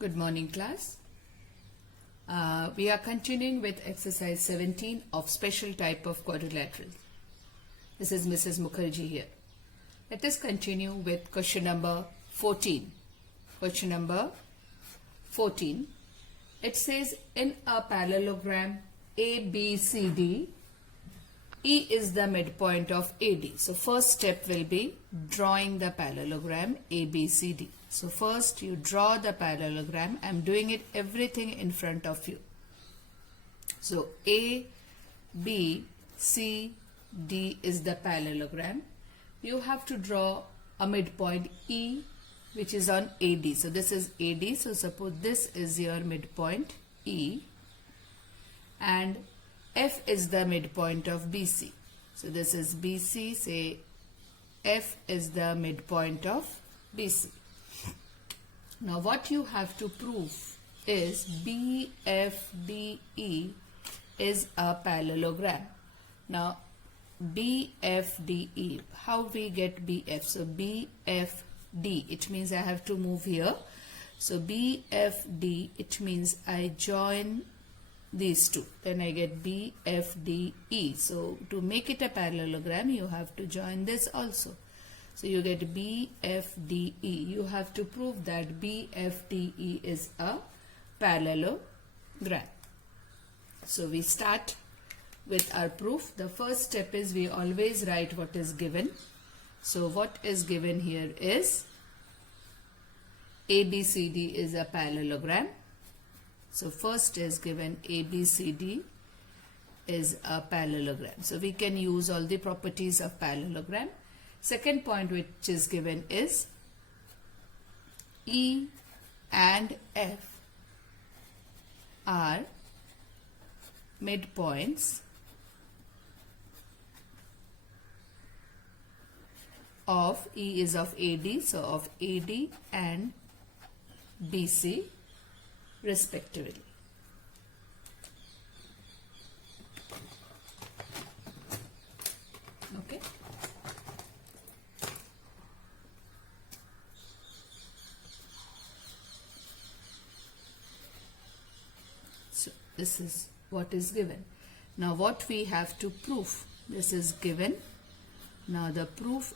Good morning, class. We are continuing with exercise 17 of special type of quadrilateral. This is Mrs. Mukherjee here. Let us continue with question number 14. Question number 14. It says in a parallelogram ABCD, E is the midpoint of AD. So first step will be drawing the parallelogram ABCD. So first you draw the parallelogram. I am doing it everything in front of you. So A, B, C, D is the parallelogram. You have to draw a midpoint E which is on AD. So this is AD. So suppose this is your midpoint E and F is the midpoint of BC. So this is BC. Say F is the midpoint of BC. Now what you have to prove is BFDE is a parallelogram. Now BFDE, how we get BF? So BFD, it means I have to move here. So BFD, it means I join these two, then I get BFDE. So to make it a parallelogram, you have to join this also. So you get BFDE. You have to prove that BFDE is a parallelogram. So we start with our proof. The first step is we always write what is given. So what is given here is ABCD is a parallelogram. So first is given ABCD is a parallelogram. So we can use all the properties of parallelogram. Second point which is given is E and F are midpoints of E is of AD, so of AD and BC respectively. Okay. So this is what is given. Now what we have to prove? This is given. Now the proof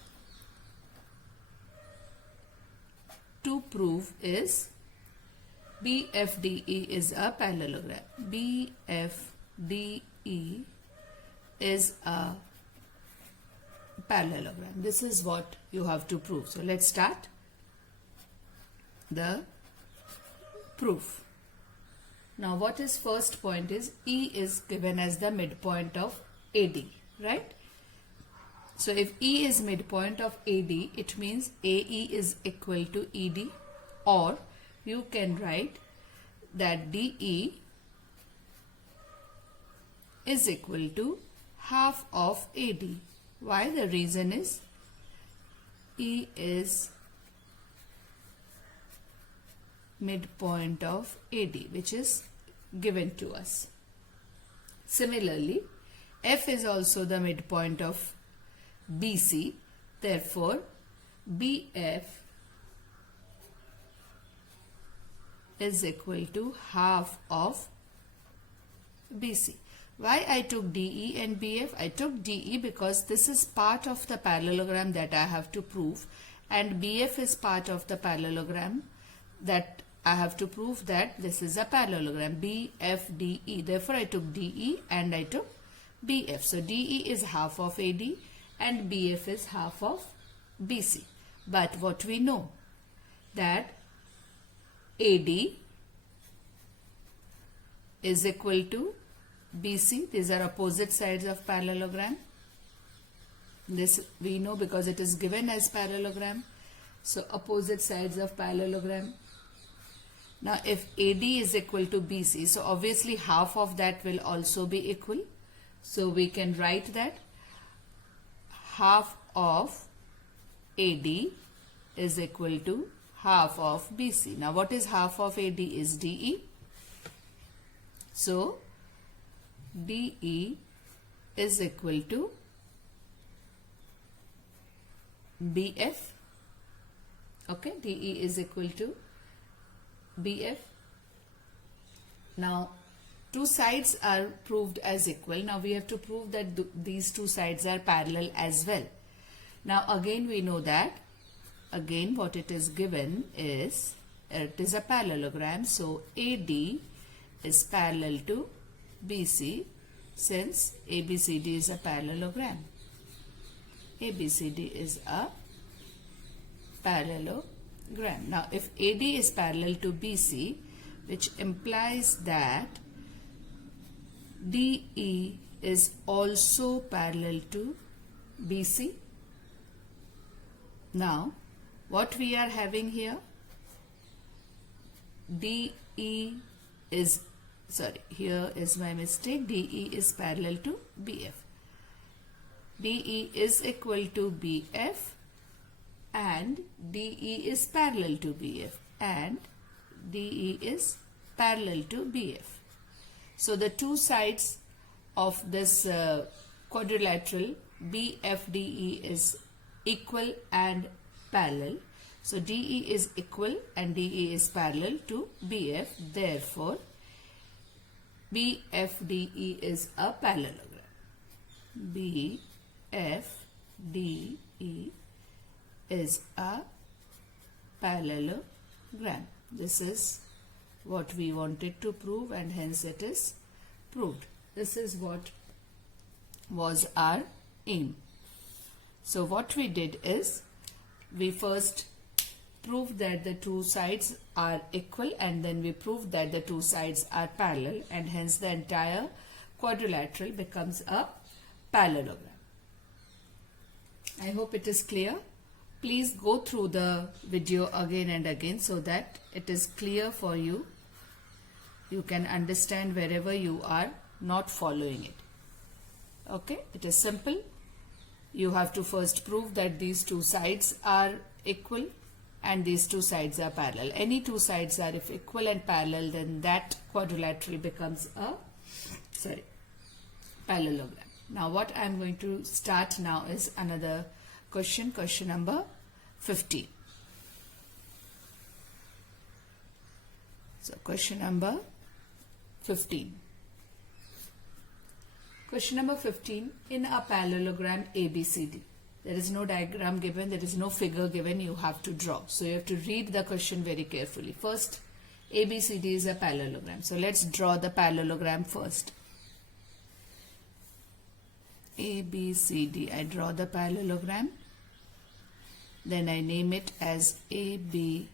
to prove is BFDE is a parallelogram. BFDE is a parallelogram. This is what you have to prove. So let's start the proof. Now what is first point is E is given as the midpoint of AD, right? So if E is midpoint of AD, it means AE is equal to ED, or you can write that DE is equal to half of AD. Why? The reason is E is midpoint of AD, which is given to us. Similarly, F is also the midpoint of BC. Therefore, BF is equal to half of BC. Why I took DE and BF? I took DE because this is part of the parallelogram that I have to prove, and BF is part of the parallelogram that I have to prove that this is a parallelogram, BFDE. Therefore, I took DE and I took BF. So DE is half of AD and BF is half of BC. But what we know that AD is equal to BC. These are opposite sides of parallelogram. This we know because it is given as parallelogram. So opposite sides of parallelogram. Now if AD is equal to BC, so obviously half of that will also be equal. So we can write that half of AD is equal to half of BC. Now what is half of AD is DE. So DE is equal to BF. Okay, DE is equal to BF. Now, two sides are proved as equal. Now, we have to prove that these two sides are parallel as well. Now, again we know that, again what it is given is, it is a parallelogram. So, AD is parallel to BC, since ABCD is a parallelogram. ABCD is a parallelogram. Now, if AD is parallel to BC, which implies that DE is also parallel to BC. Now, what we are having here, DE is, sorry, here is my mistake, DE is parallel to BF. DE is equal to BF and DE is parallel to BF and DE is parallel to BF. So the two sides of this quadrilateral BFDE is equal and parallel. So DE is equal and DE is parallel to BF. Therefore, BFDE is a parallelogram. BFDE is a parallelogram. This is what we wanted to prove, and hence it is proved. This is what was our aim. So what we did is, we first proved that the two sides are equal, and then we proved that the two sides are parallel, and hence the entire quadrilateral becomes a parallelogram. I hope it is clear. Please go through the video again and again so that it is clear for you. You can understand wherever you are not following it. Okay, it is simple. You have to first prove that these two sides are equal and these two sides are parallel. Any two sides are if equal and parallel, then that quadrilateral becomes a parallelogram. Now what I am going to start now is another question number 15. So question number 15. Question number 15, in a parallelogram ABCD. There is no diagram given, there is no figure given, you have to draw. So you have to read the question very carefully. First, ABCD is a parallelogram. So let's draw the parallelogram first. ABCD, I draw the parallelogram. Then I name it as ABCD.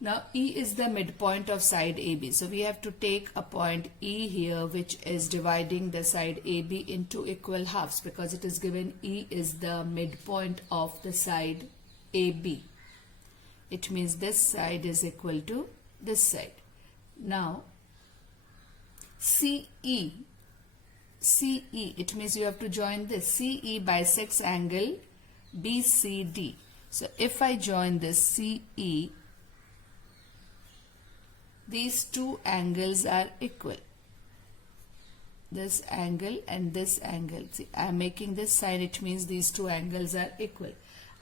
Now E is the midpoint of side AB. So we have to take a point E here, which is dividing the side AB into equal halves, because it is given E is the midpoint of the side AB. It means this side is equal to this side. Now CE, it means you have to join this. CE bisects angle BCD. So if I join this CE, these two angles are equal. This angle and this angle. See, I am making this sign, it means these two angles are equal.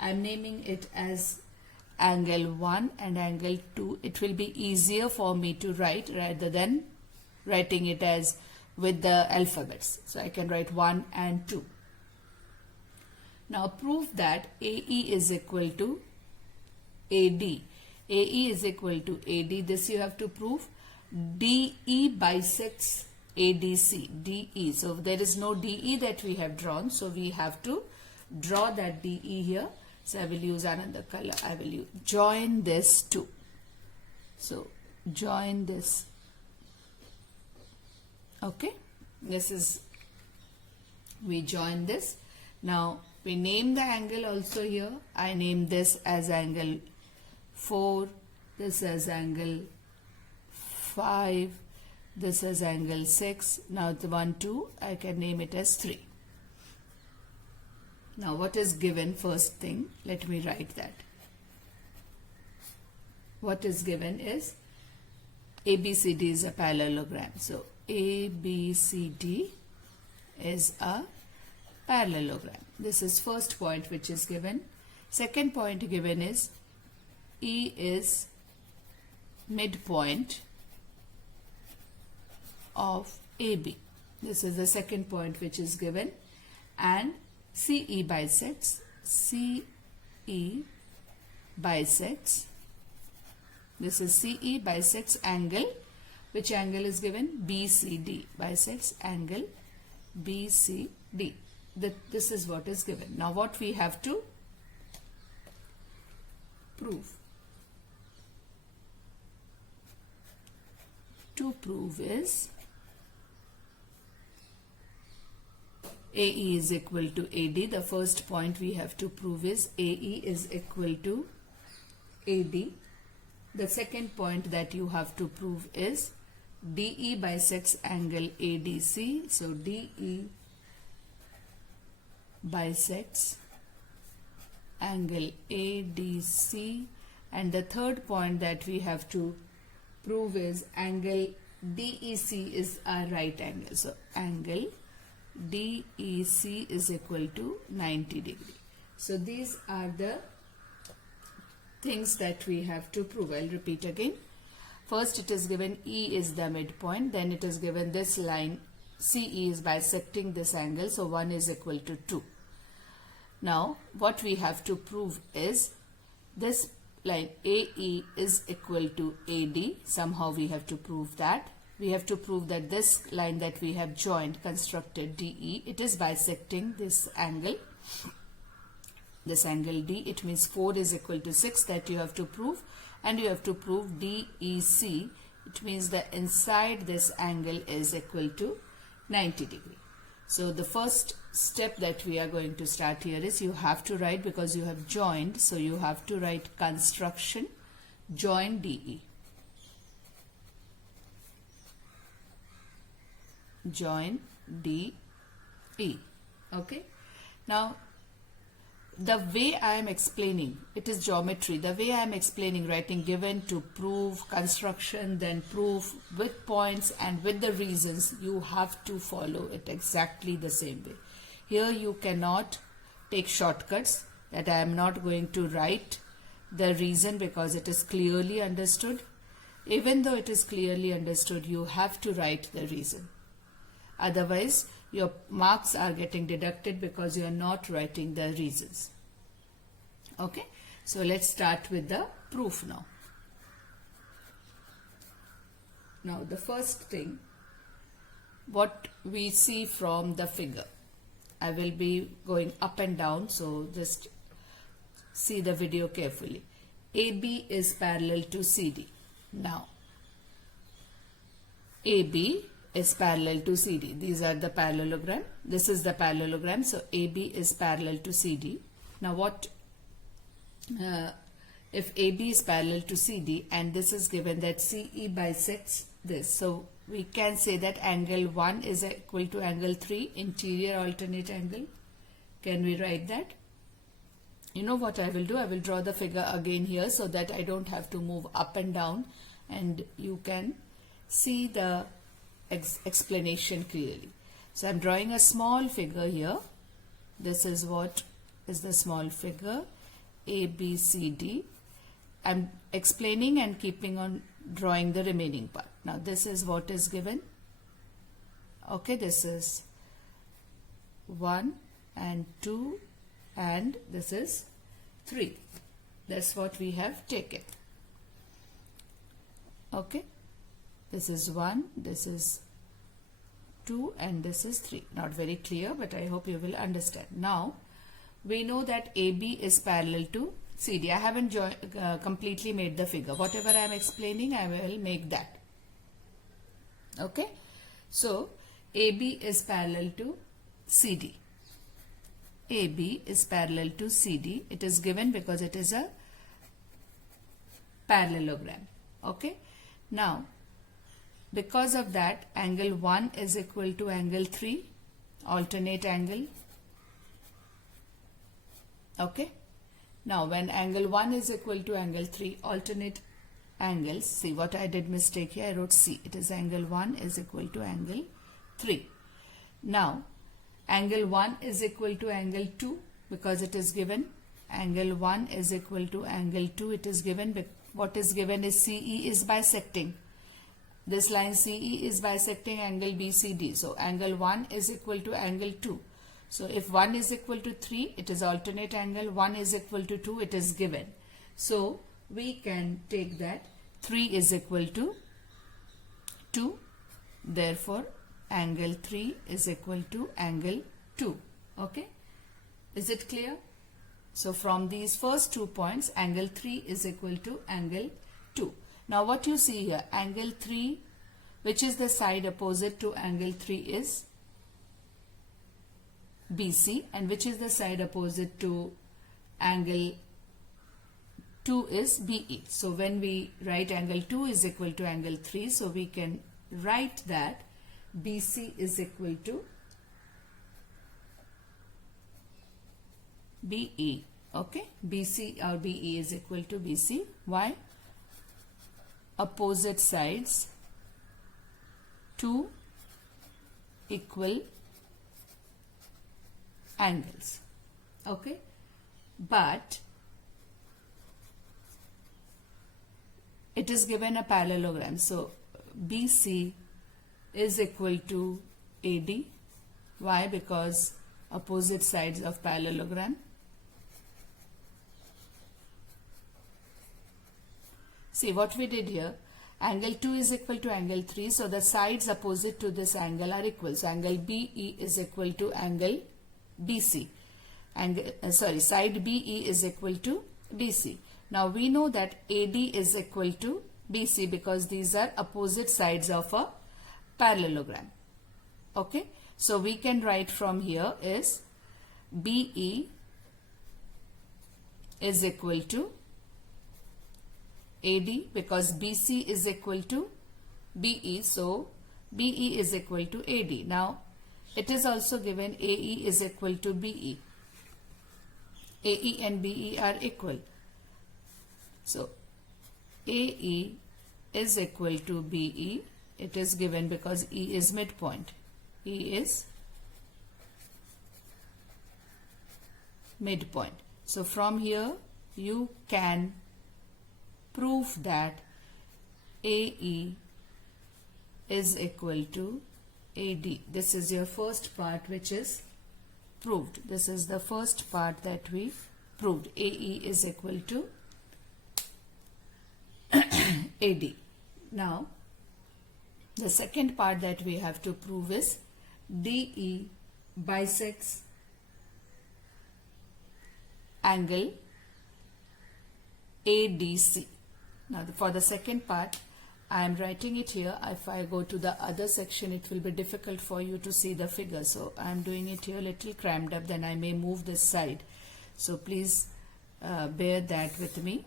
I am naming it as angle 1 and angle 2. It will be easier for me to write rather than writing it as with the alphabets. So I can write 1 and 2. Now prove that AE is equal to AD. AE is equal to AD. This you have to prove. DE bisects ADC. DE. So there is no DE that we have drawn. So we have to draw that DE here. So I will use another color. I will join this too. So join this. Okay. This is, we join this. Now we name the angle also here. I name this as angle 4, this as angle 5, this as angle 6. Now the 1, 2, I can name it as 3. Now what is given first thing? Let me write that. What is given is ABCD is a parallelogram. So ABCD is a parallelogram. This is first point which is given. Second point given is E is midpoint of AB. This is the second point which is given, and CE bisects this is CE bisects angle. Which angle is given? BCD. Bisects angle BCD. This is what is given. Now what we have to prove? To prove is AE is equal to AD. The first point we have to prove is AE is equal to AD. The second point that you have to prove is DE bisects angle ADC. So DE bisects angle ADC. And the third point that we have to prove is angle DEC is a right angle. So angle DEC is equal to 90 degree. So these are the things that we have to prove. I'll repeat again. First it is given E is the midpoint, then it is given this line CE is bisecting this angle, so 1 is equal to 2. Now what we have to prove is this line AE is equal to AD. Somehow we have to prove that. We have to prove that this line that we have joined, constructed DE, it is bisecting this angle D. It means 4 is equal to 6 that you have to prove, and you have to prove DEC. It means the inside this angle is equal to 90 degree. So the first step that we are going to start here is you have to write, because you have joined, so you have to write construction join DE. Join DE. Okay. Now the way I am explaining, it is geometry. The way I am explaining, writing given to prove, construction, then proof with points and with the reasons, you have to follow it exactly the same way. Here you cannot take shortcuts, that I am not going to write the reason because it is clearly understood. Even though it is clearly understood, you have to write the reason. Otherwise, your marks are getting deducted because you are not writing the reasons. Okay, so let's start with the proof now. Now the first thing, what we see from the figure, I will be going up and down, so just see the video carefully. AB is parallel to CD. Now AB is parallel to CD. These are the parallelogram. This is the parallelogram. So AB is parallel to CD. Now what if AB is parallel to CD and this is given that CE bisects this? So we can say that angle 1 is equal to angle 3, interior alternate angle. Can we write that? You know what I will do? I will draw the figure again here so that I don't have to move up and down and you can see the explanation clearly. So I'm drawing a small figure here. This is what is the small figure ABCD. I'm explaining and keeping on drawing the remaining part. Now this is what is given. Okay, this is 1 and 2 and this is 3. That's what we have taken. Okay. This is 1, this is 2 and this is 3. Not very clear, but I hope you will understand. Now we know that AB is parallel to CD. I haven't completely made the figure. Whatever I am explaining, I will make that. Okay. So AB is parallel to CD. AB is parallel to CD. It is given because it is a parallelogram. Okay. Now because of that, angle 1 is equal to angle 3, alternate angle. Okay. Now when angle 1 is equal to angle 3, alternate angles, see what I did mistake here, I wrote C. It is angle 1 is equal to angle 3. Now angle 1 is equal to angle 2 because it is given angle 1 is equal to angle 2. It is given, what is given is CE is bisecting. This line CE is bisecting angle BCD. So angle 1 is equal to angle 2. So if 1 is equal to 3, it is alternate angle. 1 is equal to 2, it is given. So we can take that 3 is equal to 2. Therefore, angle 3 is equal to angle 2. Okay? Is it clear? So from these first 2 points, angle 3 is equal to angle 2. Now what you see here, angle 3, which is the side opposite to angle 3 is BC, and which is the side opposite to angle 2 is BE. So when we write angle 2 is equal to angle 3, so we can write that BC is equal to BE. Okay, BC or BE is equal to BC. Why? Opposite sides, 2 equal angles. Okay, but it is given a parallelogram. So BC is equal to AD. Why? Because opposite sides of parallelogram. See what we did here. Angle 2 is equal to angle 3. So the sides opposite to this angle are equal. So angle BE is equal to angle BC. Side BE is equal to BC. Now we know that AD is equal to BC because these are opposite sides of a parallelogram. Okay. So we can write from here is BE is equal to AD because BC is equal to BE. So BE is equal to AD. Now it is also given AE is equal to BE. AE and BE are equal. So AE is equal to BE. It is given because E is midpoint. E is midpoint. So from here you can prove that AE is equal to AD. This is your first part which is proved. This is the first part that we proved. AE is equal to AD. Now the second part that we have to prove is DE bisects angle ADC. Now for the second part, I am writing it here. If I go to the other section, it will be difficult for you to see the figure. So I am doing it here little crammed up, then I may move this side. So please bear that with me.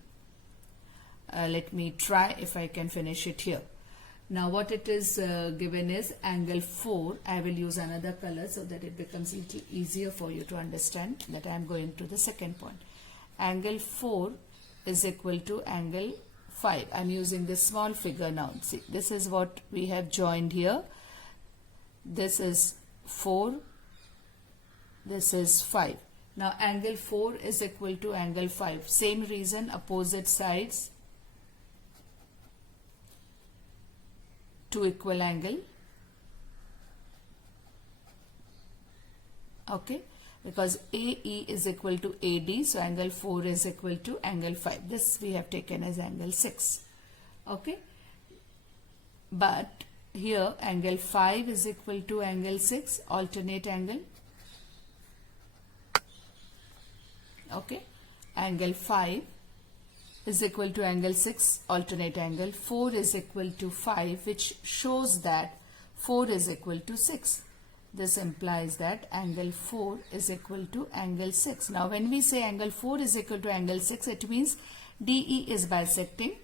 Let me try if I can finish it here. Now what it is given is angle 4. I will use another color so that it becomes a little easier for you to understand that I am going to the second point. Angle 4 is equal to angle 5. I am using this small figure now. See, this is what we have joined here. This is 4. This is 5. Now angle 4 is equal to angle 5. Same reason, opposite sides, 2 equal angle. Okay, because AE is equal to AD, so angle 4 is equal to angle 5. This we have taken as angle 6. Okay, but here angle 5 is equal to angle 6, alternate angle. Okay, angle 5 is equal to angle 6, alternate angle. 4 is equal to 5, which shows that 4 is equal to 6. This implies that angle 4 is equal to angle 6. Now when we say angle 4 is equal to angle 6, it means DE is bisecting.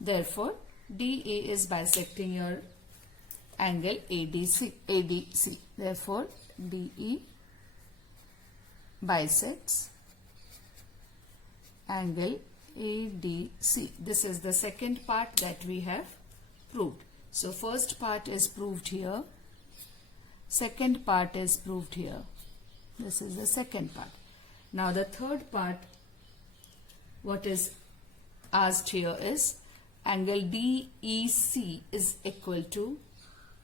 Therefore, DE is bisecting your angle ADC. Therefore, DE bisects angle ADC. This is the second part that we have proved. So first part is proved here. Second part is proved here. This is the second part. Now the third part, what is asked here is angle DEC is equal to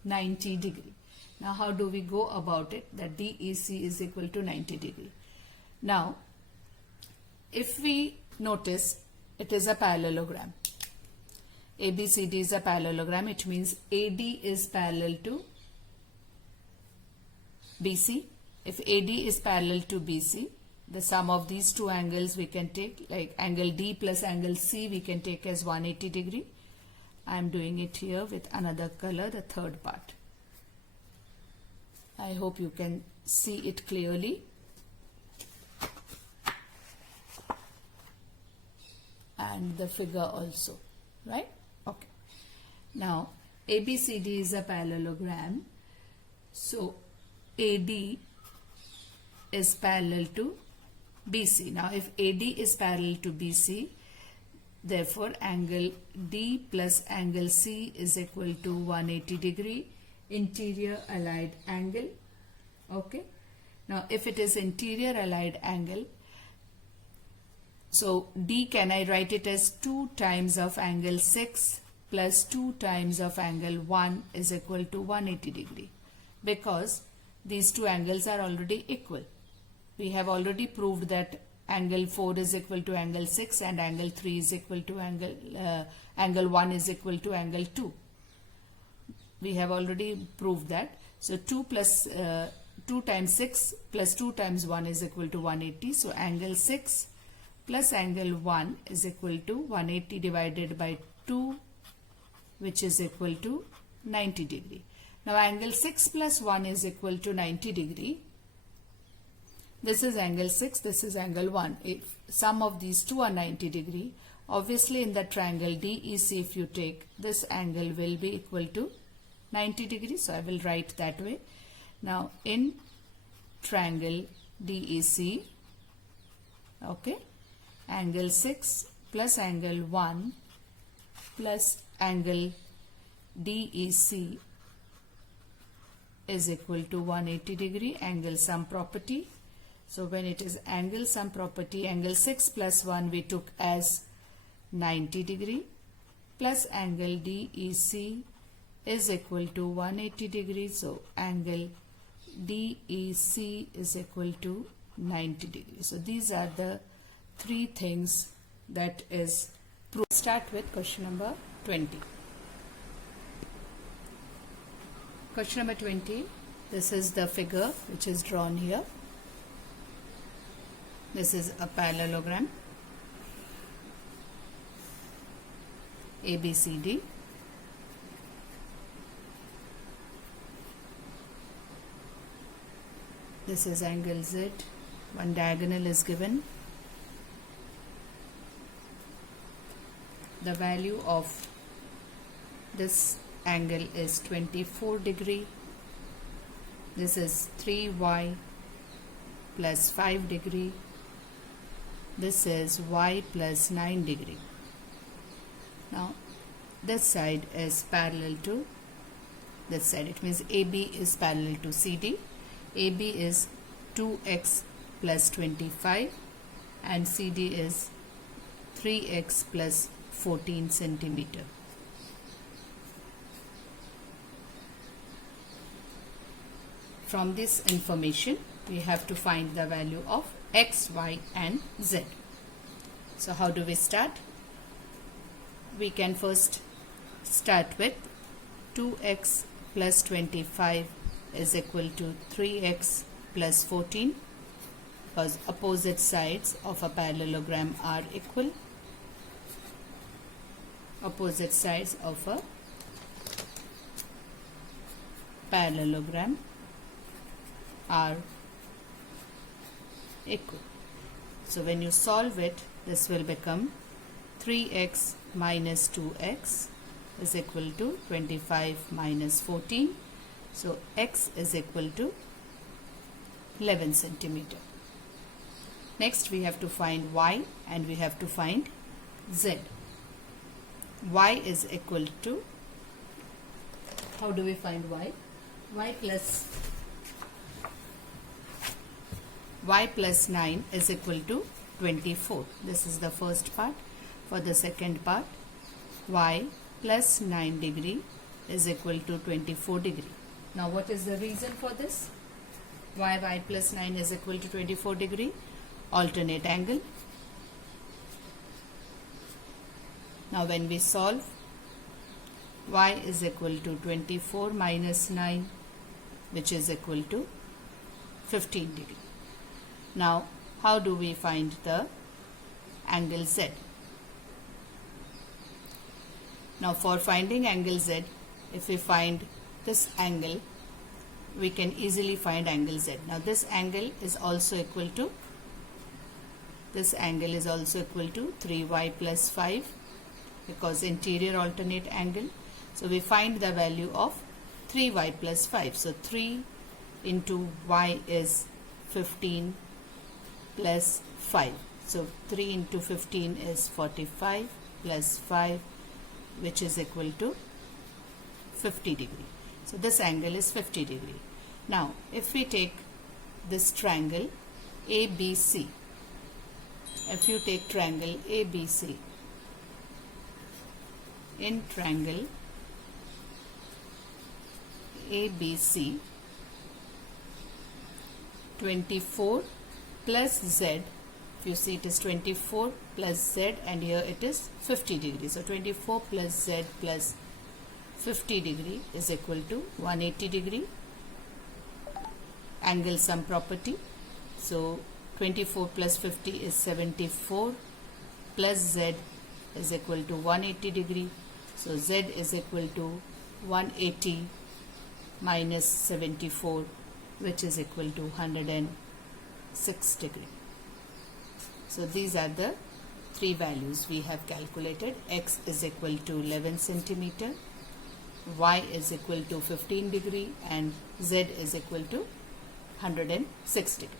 90 degree. Now how do we go about it? That DEC is equal to 90 degree. Now if we notice, it is a parallelogram. ABCD is a parallelogram. It means AD is parallel to BC. If AD is parallel to BC, the sum of these two angles we can take, like angle D plus angle C, we can take as 180 degree. I am doing it here with another color, the third part. I hope you can see it clearly. And the figure also, right? Okay. Now ABCD is a parallelogram. So AD is parallel to BC. Now if AD is parallel to BC, therefore angle D plus angle C is equal to 180 degree, interior allied angle. Okay. Now if it is interior allied angle, so D, can I write it as 2 times of angle 6 plus 2 times of angle 1 is equal to 180 degree, because these two angles are already equal. We have already proved that angle 4 is equal to angle 6 and angle 3 is equal to angle 1 is equal to angle 2. We have already proved that. So 2 times 6 plus 2 times 1 is equal to 180. So angle 6 plus angle 1 is equal to 180 divided by 2, which is equal to 90 degree. Now angle 6 plus 1 is equal to 90 degree. This is angle 6, this is angle 1. If sum of these two are 90 degree, obviously in the triangle DEC, if you take, this angle will be equal to 90 degree. So I will write that way. Now in triangle DEC, okay, angle 6 plus angle 1 plus angle DEC is equal to 180 degree, angle sum property. So when it is angle sum property, angle 6 plus 1 we took as 90 degree plus angle DEC is equal to 180 degree. So angle DEC is equal to 90 degree. So these are the three things that is proved. Start with question number 20. Question number 20. This is the figure which is drawn here. This is a parallelogram ABCD. This is angle Z. One diagonal is given. The value of this angle is 24 degree. This is 3y plus 5 degree. This is y plus 9 degree. Now this side is parallel to this side. It means AB is parallel to CD. AB is 2x plus 25 and CD is 3x plus 14 centimeter. From this information, we have to find the value of x, y and z. So how do we start? We can first start with 2x plus 25 is equal to 3x plus 14, because opposite sides of a parallelogram are equal. Opposite sides of a parallelogram are equal. So when you solve it, this will become 3x minus 2x is equal to 25 minus 14. So x is equal to 11 centimeter. Next we have to find y and we have to find z. Y is equal to, how do we find y? Y plus y plus 9 is equal to 24. This is the first part. For the second part, y plus 9 degree is equal to 24 degree. Now what is the reason for this? Why y plus 9 is equal to 24 degree? Alternate angle. Now when we solve, y is equal to 24 minus 9, which is equal to 15 degree. Now how do we find the angle Z? Now for finding angle Z, if we find this angle, we can easily find angle Z. Now this angle is also equal to 3y plus 5, because interior alternate angle. So we find the value of 3y plus 5. So 3 into y is 15 plus 5. So 3 into 15 is 45 plus 5, which is equal to 50 degree. So this angle is 50 degree. Now if we take this triangle ABC, if you take triangle ABC, in triangle ABC, 24 plus Z, if you see it is 24 plus Z, and here it is 50 degree. So 24 plus Z plus 50 degree is equal to 180 degree. Angle sum property. So 24 plus 50 is 74, plus Z is equal to 180 degree. So Z is equal to 180 minus 74, which is equal to 106 degree. So these are the three values we have calculated. X is equal to 11 centimeter, Y is equal to 15 degree, and Z is equal to 106 degree.